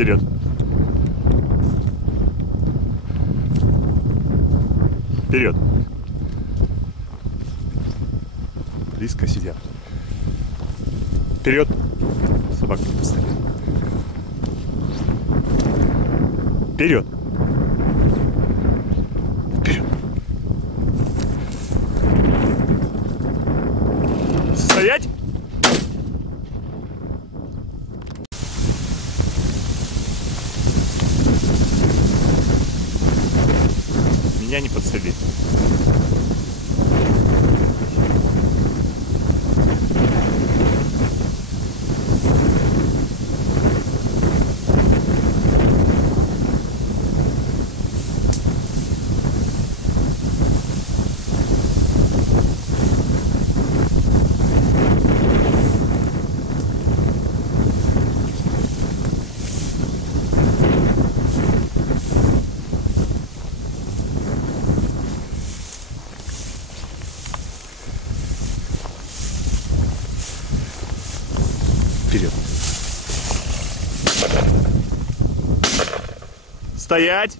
Вперед. Вперед. Близко сидят. Вперед. Собаку не поставить. Вперед. Вперед. Стоять. Меня не подсоби. Вперед. Стоять!